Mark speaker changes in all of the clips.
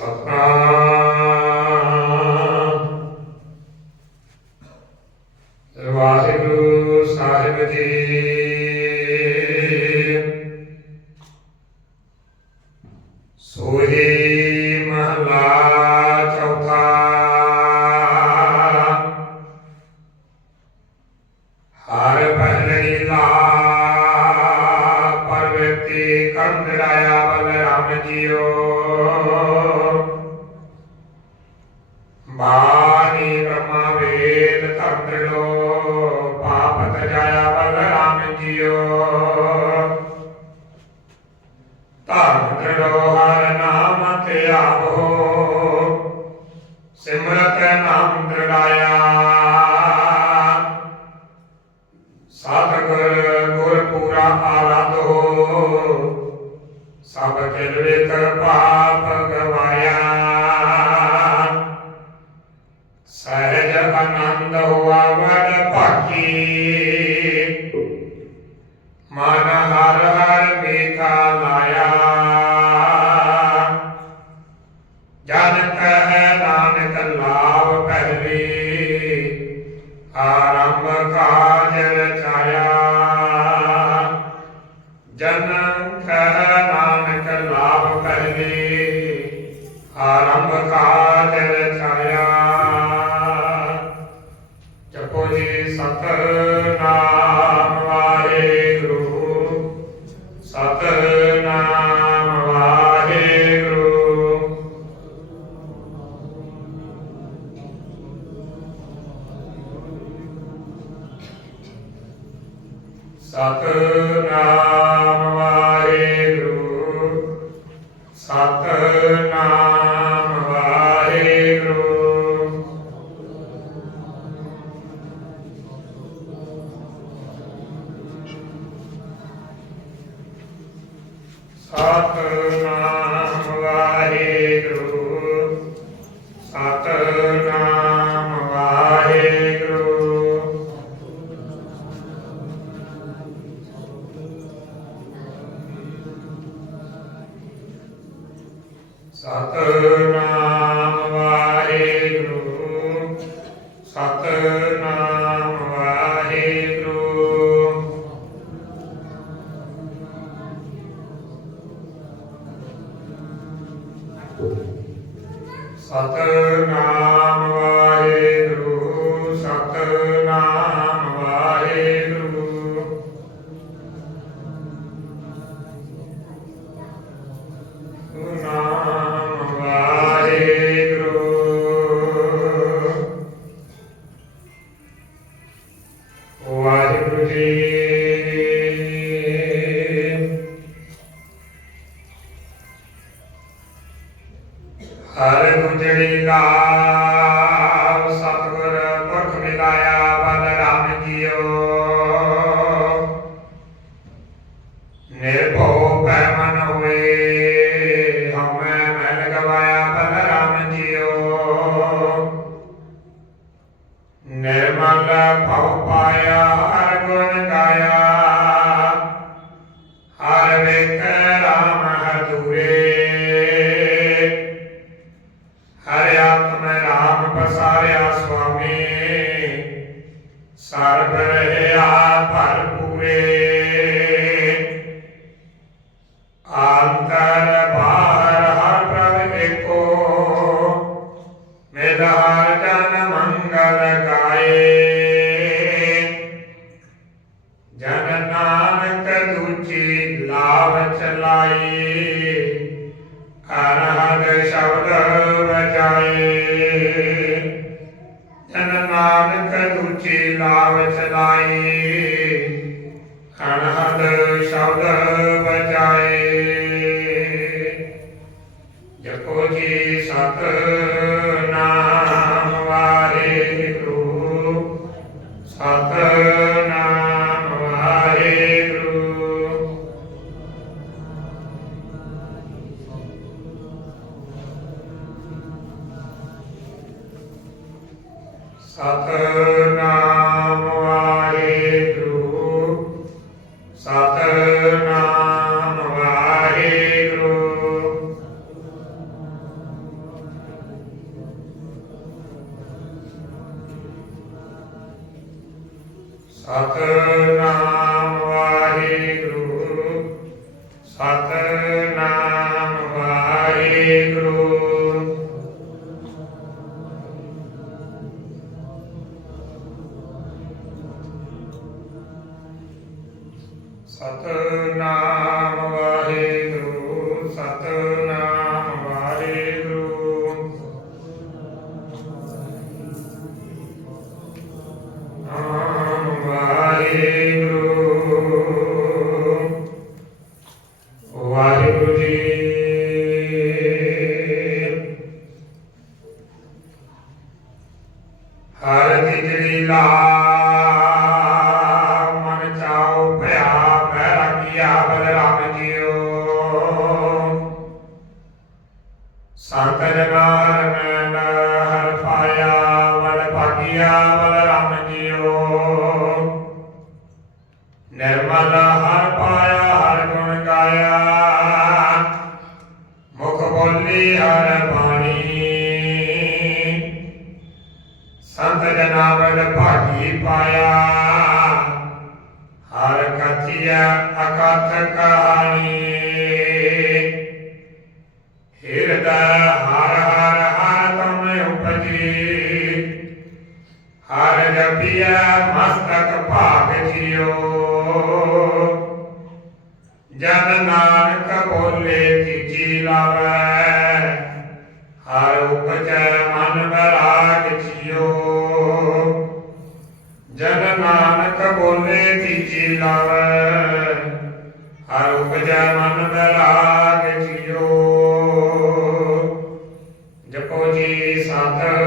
Speaker 1: सत्ता Gaia. ਸਹਿਜ ਆਨੰਦ ਹੋਆ ਭਾਗੀ ਮਨ ਹਰ ਜਪੋ ਜੀ ਸਤਨਾਮ। ਸਤਨਾਮ ਸਤਨਾਮ ਹਰ ਗੁਜਰੀ ਨਾਮ ਨਾਨਕ ਦੂਜੇ ਲਾਵ ਚਲਾਏ ਕਣਹਦ ਸ਼ਬਦ ਬਚਾਏ। ਜਪੋ ਜੀ ਸਤ ਸਤ ਸਤਨਾਮ ਵਾਹਿਗੁਰੂ ਸਤਨਾਮ ਵਾਹਿਗੁਰੂ। ਨਾਮ ਵਾਹਿਗੁਰੂ। ਵਾਹਿਗੁਰੂ ਜੀ। ਹਰ ਕੀ ਜਿਹੜੀ ਲਾ ਮਨ ਚਾਉ ਭਇਆ ਰਾਖਿਆ ਬਲਰਾਮ ਜੀਓ ਸੰਤ ਜਨਾਰ ਮੈਂ Santa uh,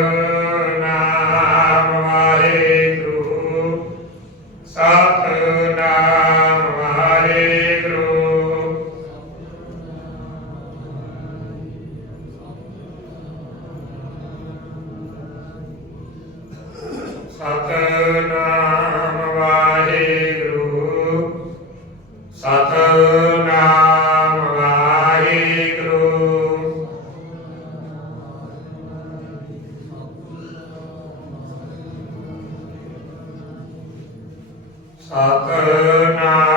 Speaker 1: ਸਤਨਾਮ।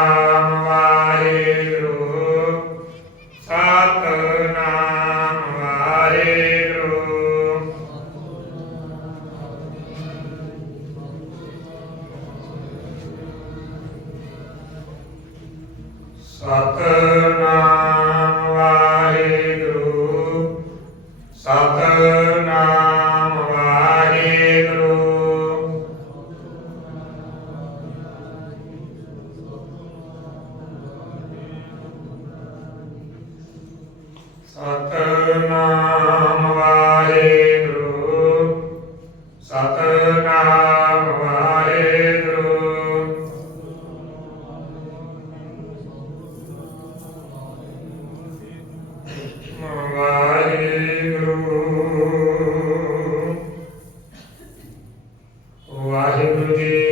Speaker 1: Amen.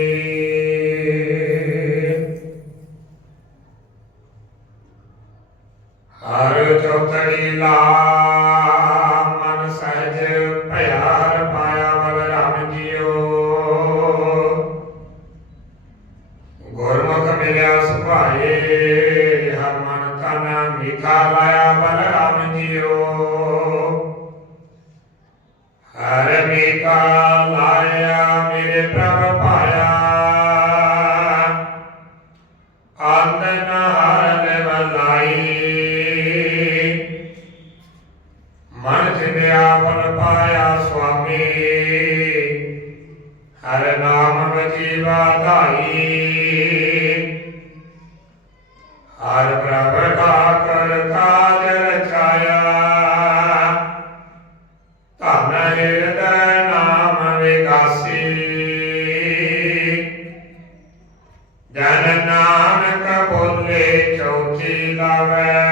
Speaker 1: चौथी नवे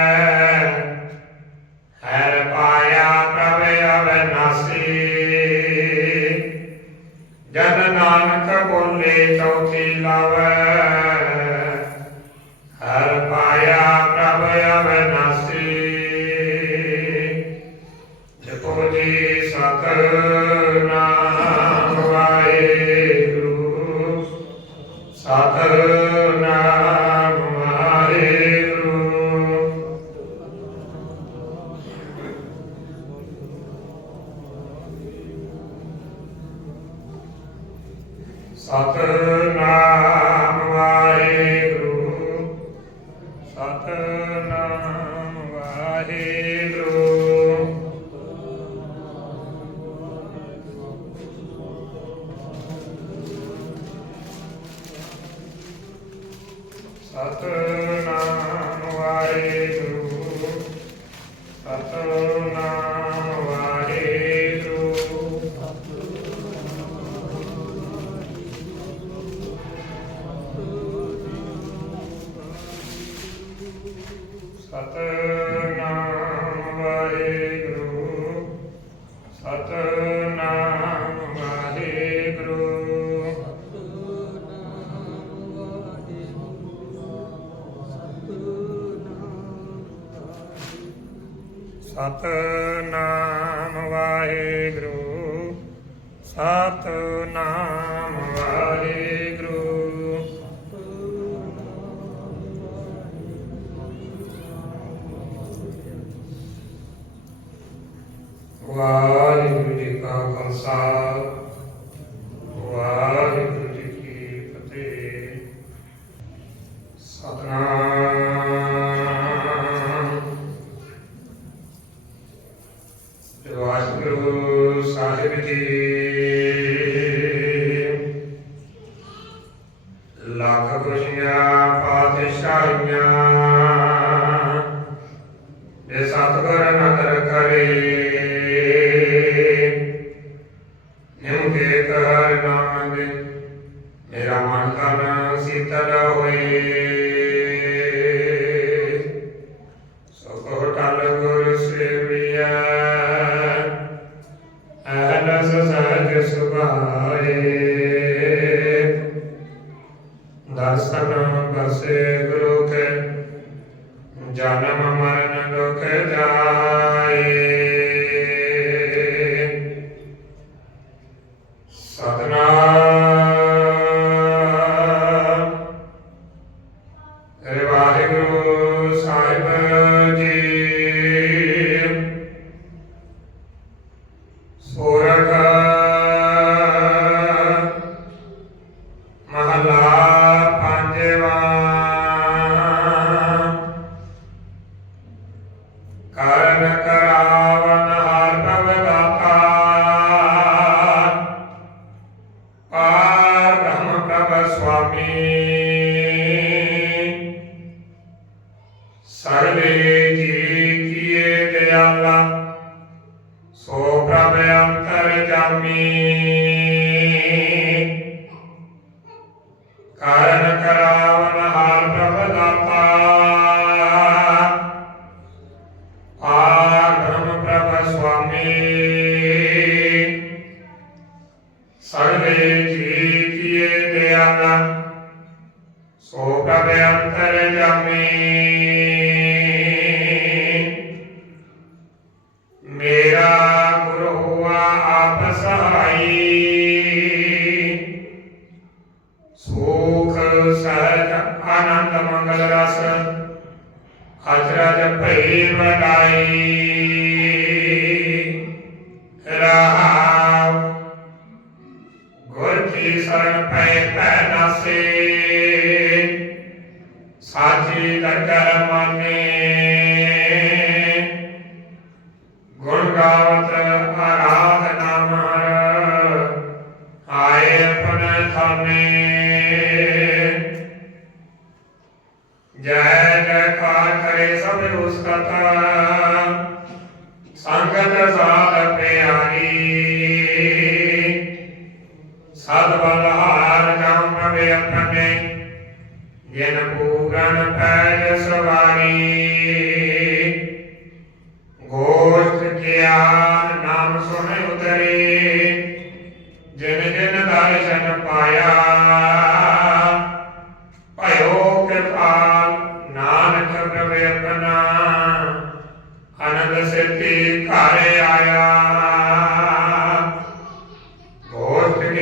Speaker 1: ਸਤਨਾਮ ਸਤਨਾਮ ਵਾਹਿਗੁਰੂ ਸਤਨਾਮ ਵਾਹਿਗੁਰੂ। ਵਾਹਿਗੁਰੂ ਜੀ ਕਾ ਖਾਲਸਾ। ਦਰਸ਼ਨ ਕਰਸੇ ਗੁਰੂ ਕੇ ਜਨਮ ਮਰਨ ਦੁਖ ਜਾਏ।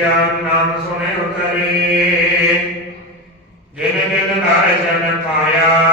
Speaker 1: ਗਿਆਨ ਨਾਮ ਸੁਣੇ ਉਤਰੇ ਜਿਨ ਜਿਨ ਨਾਮ ਜਨ ਪਾਇਆ